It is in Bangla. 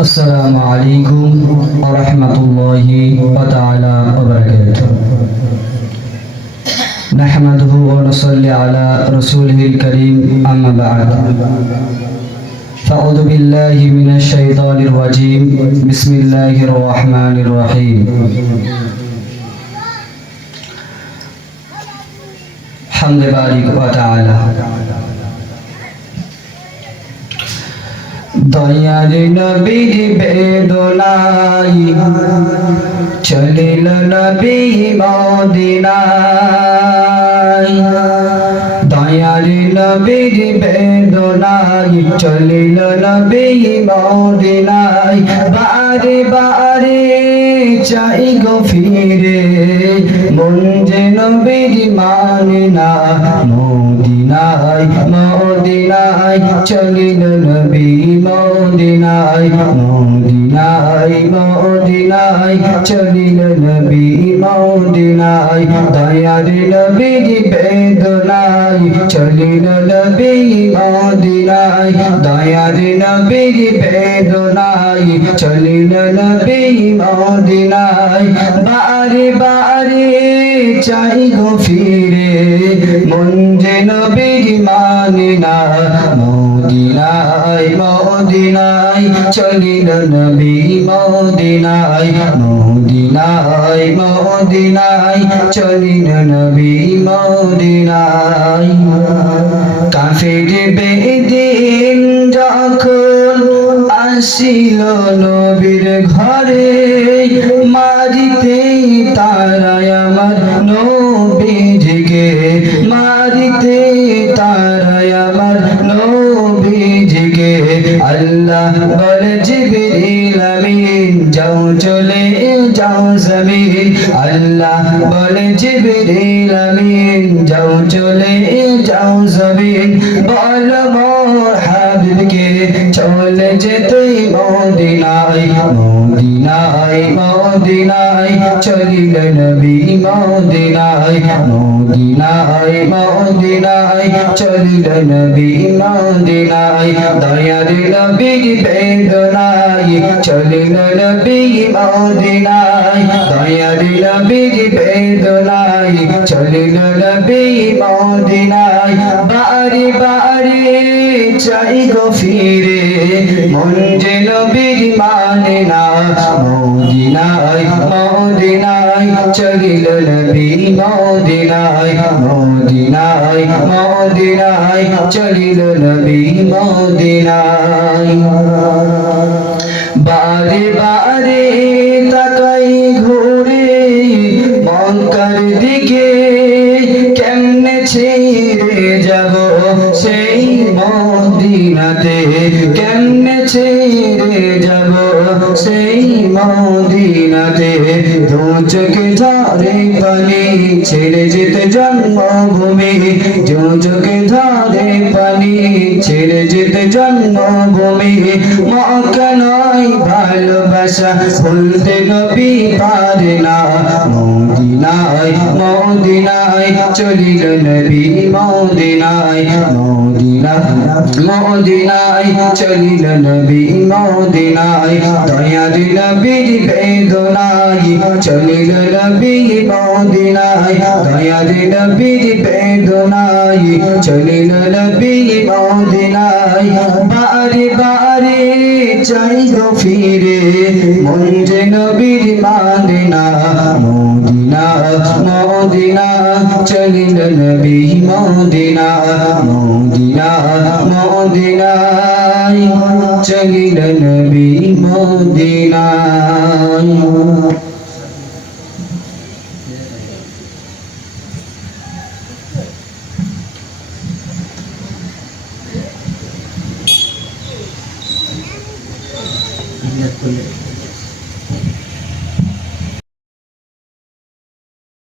السلام عليكم ورحمة الله تعالى وبركاته. نحمده ونصلي على رسوله الكريم أما بعد. فأعوذ بالله من الشيطان الرجيم. بسم الله الرحمن الرحيم. حمد بارك وتعالى. দয়ার নবীর বেদনাই চলিল নবী মদিনায়। দয়ার নবীর বেদনাই চলিল নবী মদিনায়। বারে বারে চাই গো ফিরে মন যে নবীর মানে না। মদিনায় মদিনায় চলিল নবী মদিনায়। মদিনায় মদিনায় চলিল নবী মদিনায়। দয়ার নবীর বেদনায় চলিল নবী মদিনায়। দয়ার নবীর বেদনায় চলিল নবী মদিনায়। বারে বারে চাই গো ফিরে মন যে নবীর মানে না। মদিনায় মদিনায় চলিল নবী মদিনায়। মদিনায় মদিনায় চলিল নবী মদিনায়। কাফির বেদিন যখন আসিল নবীর ঘরে মারিতে তারায় আমার নবীজিকে। মারিতে তারায় আমার নবীজিকে। আল্লাহ বলে জিবরিল আমিন যাও চলে যাও জমিন। আল্লাহ বলে জিবরিল আমিন যাও চলে যাও জমিন। বল মোর হাবিবকে চলে যেতে মদিনায়। মদিনায় মদিনায় চলিল নবী মদিনায়। মদিনায় মদিনায় চলিল নবী মদিনায়। দয়ার নবীর বেদনায় চলিল নবী মদিনায়। দয়ার নবীর বেদনায় চলিল নবী মদিনায়। বারে বারে চাই গো ফিরে মন যে নবীর মানে না। মদিনায় মদিনায় চলিল নবী মদিনায়। মদিনায় মদিনায় চলিল নবী মদিনায়। বারে বারে তাকাই ঘুরে মক্কার দিকে কেমনে ছেড়ে যাব সেই মদিনাতে। কেমনে ছেড়ে যাব সেই মদিনাতে। দু চোখে ঝরে পানি ছেড়ে যেতে জন্মভূমি। দু চোখে ঝরে পানি ছেড়ে যেতে জন্মভূমি। মক্কা নয় ভালোবাসা ভুলতে নবী পারে না। মদিনায় মদিনায় চলিল নবী মদিনায়। মদিনায় মদিনায় চলিল নবী মদিনায়। দয়ার নবীর বেদনায় চলিল নবী মদিনায়। দয়ার নবীর বেদনায় চলিল নবী মদিনায়। বারে বারে চাই গো ফিরে মন যে নবীর মানে না। মদিনা মদিনা চলিল নবী মদিনা। মদিনা মদিনায় চলিল নবী মদিনায়। নিয়ত করলে